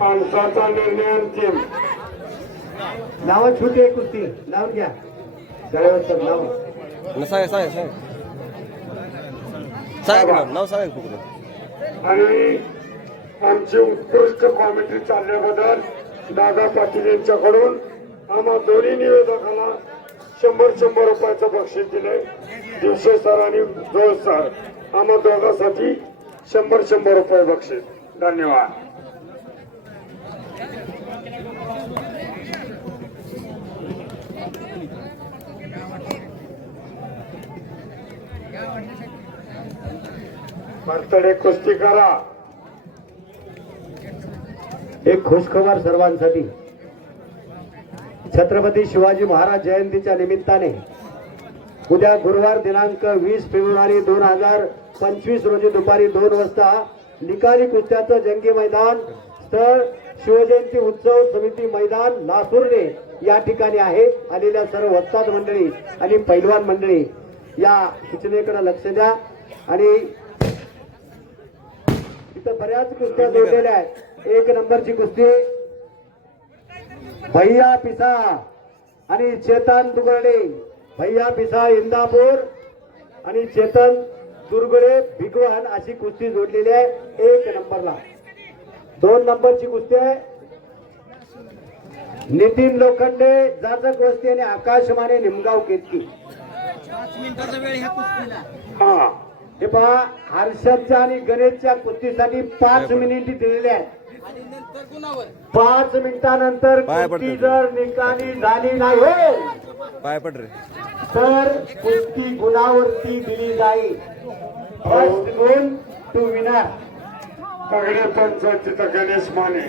माणसाचा निर्णय अंतिम. नावं छोटी आहे कुस्ती. लावून घ्या. गळ्यावर सर नाव. सांगा सांगा सांगा. सांगा नाव सांगा आणि आमची उत्कृष्ट कॉमेंट्री चालल्याबद्दल दादा पाटील यांच्याकडून आम्हा दोन्ही निवेदकाला शंभर शंभर रुपयाचं बक्षीस दिलंय. दिवसे सर आणि जोळ सर. आम्हा दोघांसाठी शंभर शंभर रुपये बक्षीस. धन्यवाद. बर्थडे कुस्ती करा. एक खुशखबर सर्वांसाठी. छत्रपती शिवाजी महाराज जयंतीच्या निमित्ताने उद्या गुरुवार दिनांक वीस फेब्रुवारी दोन हजार पंचवीस रोजी दुपारी दोन वाजता निकाली कुस्त्याचं जंगी मैदान स्थळ शिवजयंती उत्सव समिती मैदान लासूरने या ठिकाणी आहे. आलेल्या सर्व वस्ताद मंडळी आणि पैलवान मंडळी या सूचनेकडे लक्ष द्या. आणि इथं बऱ्याच कुस्त्या जोडलेल्या आहेत. एक नंबरची कुस्ती भैया पिसा आणि चेतन दुगर्डे भैया पिसा इंदापूर आणि चेतन दुर्गडे भिगवान अशी कुस्ती जोडलेली आहे. एक नंबरला. दोन नंबरची कुस्ती आहे. नितीन लोखंडे जाचक वस्ती आणि आकाश माने निमगाव केतकी. हा. हे पहा हर्षदच्या आणि गणेशच्या कुस्तीसाठी पाच मिनिट दिलेले आहेत. पाच मिनिटानंतर कुस्ती. जर निकाली झाली नाही हो, पाय पड रे. तर कुस्ती गुणावरती दिली जाईल. फर्स्ट गुण टू विनर पगडे पंचायतीचा गणेश माने.